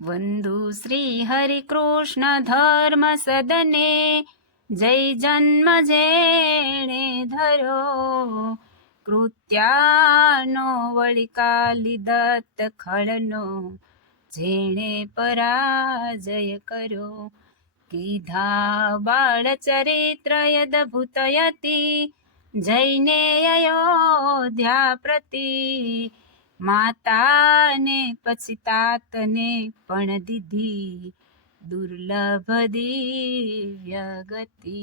વંદુ શ્રી હરિ કૃષ્ણ ધર્મ સદને જય જન્મ જેણે ધરો કૃત્યાનો વળી કાલી દત્ત ખળનો જેણે પરાજય કર્યો કીધા બાળ ચરિત્ર યદભૂતયતિ જૈને અયોધ્યા પ્રતિ માતાને, પછી તાતને પણ દીધી દુર્લભ દિવ્ય ગતિ.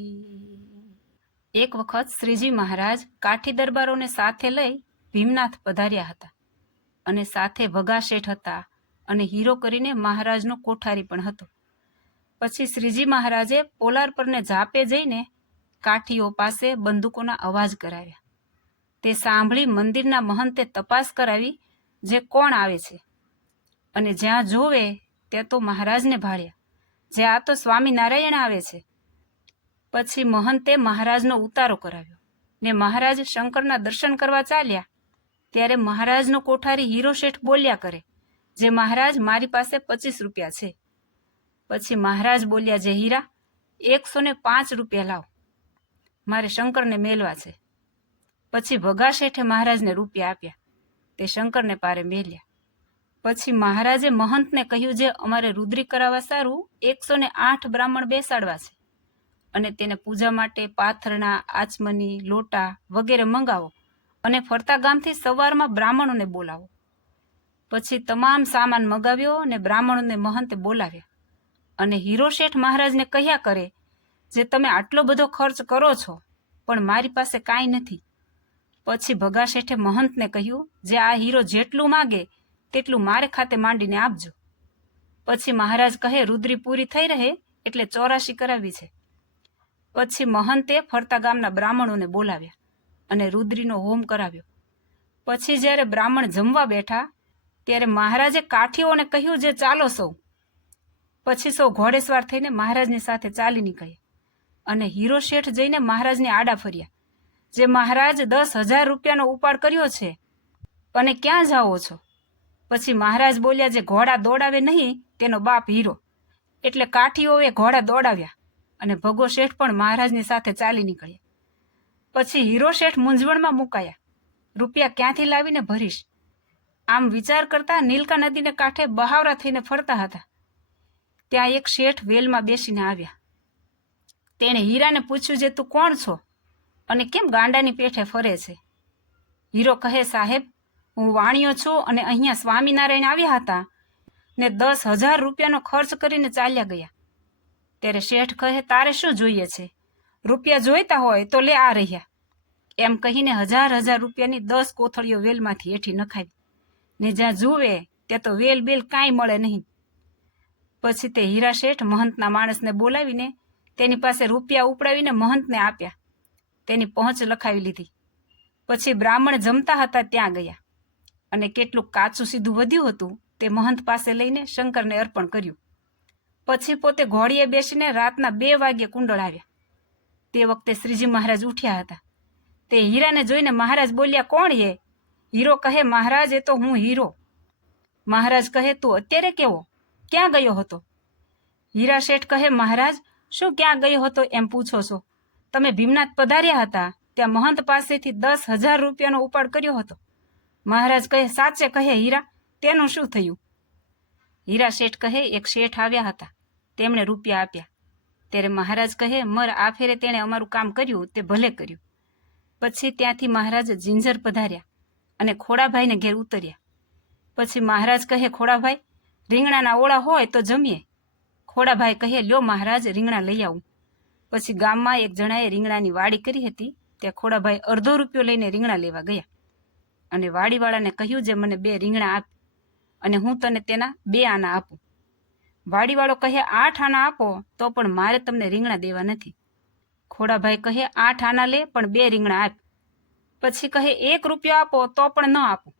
એક વખત શ્રીજી મહારાજ કાઠી દરબારોને સાથે લઈ ભીમનાથ પધાર્યા હતા અને સાથે ભગા શેઠ હતા અને હીરો કરીને મહારાજનો કોઠારી પણ હતો. પછી શ્રીજી મહારાજે પોલાર પરને ઝાપે જઈને કાઠીઓ પાસે બંદૂકોના અવાજ કરાવ્યા. તે સાંભળી મંદિરના મહંતે તપાસ કરાવી જે કોણ આવે છે. અને જ્યાં જોવે ત્યાં તો મહારાજને ભાળ્યા. જે આ તો સ્વામિનારાયણ આવે છે. પછી મહંતે મહારાજનો ઉતારો કરાવ્યો. ને મહારાજ શંકરના દર્શન કરવા ચાલ્યા. ત્યારે મહારાજનો કોઠારી હીરો શેઠ બોલ્યા કરે, જે મહારાજ, મારી પાસે પચીસ રૂપિયા છે. પછી મહારાજ બોલ્યા, જે હીરા, એકસો ને પાંચ રૂપિયા લાવ. મારે શંકરને મેલવા છે. પછી ભગા શેઠે મહારાજને રૂપિયા આપ્યા. તે શંકરને પારે મેલ્યા. પછી મહારાજે મહંતને કહ્યું જે અમારે રુદ્રી કરાવવા સારું, એકસો ને આઠ બ્રાહ્મણ બેસાડવા છે. અને તેને પૂજા માટે પાથરણા, આચમની, લોટા વગેરે મંગાવો અને ફરતા ગામથી સવારમાં બ્રાહ્મણોને બોલાવો. પછી તમામ સામાન મગાવ્યો અને બ્રાહ્મણોને મહંતે બોલાવ્યા. અને હીરો શેઠ મહારાજને કહ્યા કરે, જે તમે આટલો બધો ખર્ચ કરો છો, પણ મારી પાસે કાંઈ નથી. પછી ભગા શેઠે મહંતને કહ્યું, જે આ હીરો જેટલું માગે, તેટલું મારે ખાતે માંડીને આપજો. પછી મહારાજ કહે, રુદ્રી પૂરી થઈ રહે, એટલે ચોરાશી કરાવી છે. પછી મહંતે ફરતા ગામના બ્રાહ્મણોને બોલાવ્યા અને રુદ્રીનો હોમ કરાવ્યો. પછી જ્યારે બ્રાહ્મણ જમવા બેઠા, ત્યારે મહારાજે કાઠીઓને કહ્યું, જે ચાલો સૌ. પછી સૌ ઘોડેસવાર થઈને મહારાજની સાથે ચાલી નીકળ્યા અને હીરો શેઠ જઈને મહારાજને આડા ફર્યા. જે મહારાજ દસ હજાર રૂપિયાનો ઉપાડ કર્યો છે, અને ક્યાં જાઓ છો? પછી મહારાજ બોલ્યા, જે ઘોડા દોડાવે નહીં, તેનો બાપ હીરો. એટલે કાઠીઓએ ઘોડા દોડાવ્યા, અને ભગો શેઠ પણ મહારાજની સાથે ચાલી નીકળ્યા. પછી હીરો શેઠ મૂંઝવણમાં મુકાયા, રૂપિયા ક્યાંથી લાવીને ભરીશ? આમ વિચાર કરતા નીલકા નદીને કાંઠે બહાવરા થઈને ફરતા હતા. ત્યાં એક શેઠ વેલમાં બેસીને આવ્યા. તેણે હીરાને પૂછ્યું, જે તું કોણ છો? અને કેમ ગાંડાની પેઠે ફરે છે? હીરો કહે, સાહેબ, હું વાણિયો છું અને અહીંયા સ્વામિનારાયણ આવ્યા હતા ને દસ હજાર રૂપિયાનો ખર્ચ કરીને ચાલ્યા ગયા. ત્યારે શેઠ કહે, તારે શું જોઈએ છે? રૂપિયા જોઈતા હોય તો લે આ રહ્યા. એમ કહીને હજાર હજાર રૂપિયાની દસ કોથળીઓ વેલમાંથી હેઠી નખાવી ને જ્યાં જુએ ત્યાં તો વેલ બેલ કાંઈ મળે નહીં. પછી તે હીરા શેઠ મહંતના માણસને બોલાવીને તેની પાસે રૂપિયા ઉપડાવીને મહંતને આપ્યા. તેની પહોંચ લખાવી લીધી. પછી બ્રાહ્મણ જમતા હતા ત્યાં ગયા અને કેટલું કાચું સીધું વધ્યું હતું તે મહંત પાસે લઈને શંકરને અર્પણ કર્યું. પછી પોતે ઘોડીએ બેસીને રાતના બે વાગ્યે કુંડળ આવ્યા. તે વખતે શ્રીજી મહારાજ ઉઠ્યા હતા. તે હીરાને જોઈને મહારાજ બોલ્યા, કોણ એ? હીરો કહે, મહારાજ, એ તો હું હીરો. મહારાજ કહે, તું અત્યારે કેવો? ક્યાં ગયો હતો? હીરા શેઠ કહે, મહારાજ, શું ક્યાં ગયો હતો એમ પૂછો છો? તમે ભીમનાથ પધાર્યા હતા, ત્યાં મહંત પાસેથી દસ હજાર રૂપિયાનો ઉપાડ કર્યો હતો. મહારાજ કહે, સાચે કહે હીરા, તેનું શું થયું? હીરા શેઠ કહે, એક શેઠ આવ્યા હતા, તેમણે રૂપિયા આપ્યા. ત્યારે મહારાજ કહે, મર આ ફેરે તેણે અમારું કામ કર્યું, તે ભલે કર્યું. પછી ત્યાંથી મહારાજ જિંજર પધાર્યા અને ખોડાભાઈને ઘેર ઉતર્યા. પછી મહારાજ કહે, ખોડાભાઈ, રીંગણાના ઓળા હોય તો જમીએ. ખોડાભાઈ કહે, લ્યો મહારાજ, રીંગણા લઈ આવું. પછી ગામમાં એક જણાએ રીંગણાની વાડી કરી હતી. ત્યાં ખોડાભાઈ અડધો રૂપિયો લઈને રીંગણા લેવા ગયા. અને વાડીવાળાને કહ્યું જે મને બે રીંગણા આપ અને હું તને તેના બે આના આપું. વાડીવાળો કહે, આઠ આના આપો, તો પણ મારે તમને રીંગણા દેવા નથી. ખોડાભાઈ કહે, આઠ આના લે, પણ બે રીંગણા આપ. પછી કહે, એક રૂપિયો આપો, તો પણ ન આપું.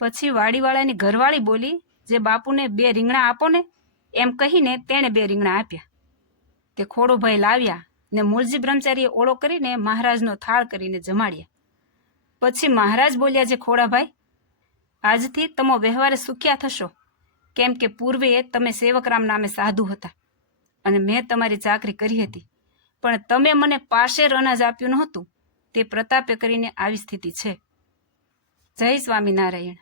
પછી વાડીવાળાની ઘરવાળી બોલી, જે બાપુને બે રીંગણા આપો ને, એમ કહીને તેણે બે રીંગણા આપ્યા. તે ખોડોભાઈ લાવ્યા ને મૂળજી બ્રહ્મચારીએ ઓળો કરીને મહારાજનો થાળ કરીને જમાડ્યા. પછી મહારાજ બોલ્યા જે ખોડાભાઈ આજથી તમો વ્યવહારે સુખ્યા થશો, કેમ કે પૂર્વે તમે સેવકરામ નામે સાધુ હતા અને મેં તમારી ચાકરી કરી હતી. પણ તમે મને પાશેર અનાજ આપ્યું નહોતું, તે પ્રતાપે કરીને આવી સ્થિતિ છે. જય સ્વામિનારાયણ.